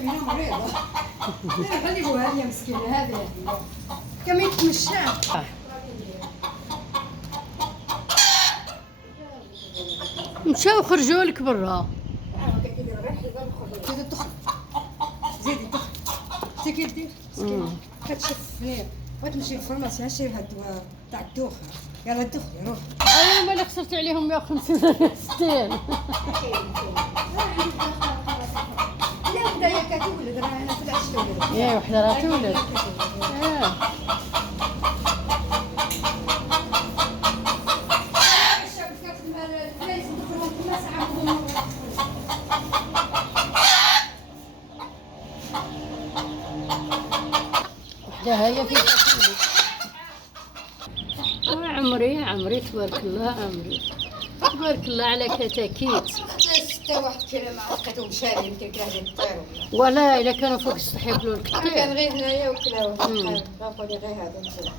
أمينة مريضة. خليوها هي مسكينة هذه كم يتمشى. مشاو خرجوا لك برا. زيدي الدخل، زيدي الدخل. شتي كي دير مسكينة كتشف فيا وتمشي للفرماسي نشري هاد الدواء تاع الدوخة. يلا دخلي روحي. ايوا مالك خسرتي عليهم 150 60. لا وحده هي كتولد راه انا طلعت تولد. ايه وحده راه تولد. وحده هي في تولد. عمري عمري تبارك الله عمري تبارك الله على كتاكيت. 6 كيلو مع لقيتو مشاري يمكن كان غير الطير ولا الا كانوا فوق السطح ياكلوا الكتاب. كان غير هنايا وكلاو غافوني غير هذا نزل.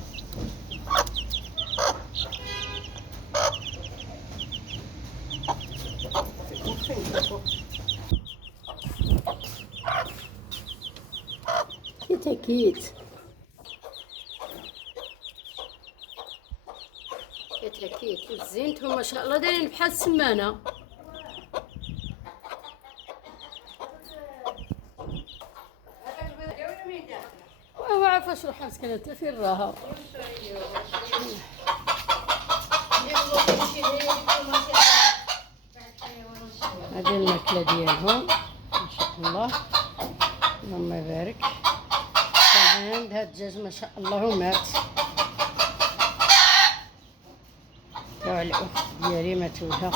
كتاكيت كتاكيت زينتهم ما شاء الله دايرين بحال السمانه. وهو عارفه روحها مسكينه حتى فين راها. هذه الماكله ديالهم ما شاء الله اللهم يبارك. كان عندها الدجاج ما شاء الله ومات. تاع الاخت ديالي ماتولها.